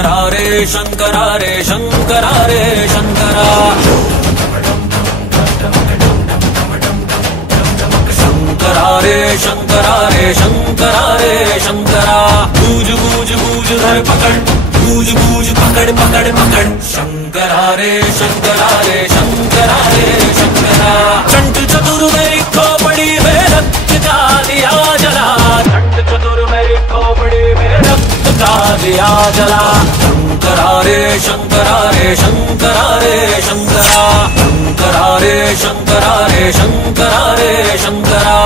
शंकरा रे शंकरा रे शंकरा रे शंकरा शंकरा रे शंकरा रे शंकरा रे शंकरा बूझ बूझ बूझ धर पकड़ बूझ बूझ पकड़ पकड़ पकड़ शंकरा रे शंकरा रे शंकरा रे शंकरा चंट चतुर मेरी खोपड़ी में रक्त का दिया जला चंट चतुर मेरी खोपड़ी में रक्त का दिया जला शंकरा रे शंकरा रे शंकरा रे शंकरा शंकरा रे शंकरा रे शंकरा रे शंकरा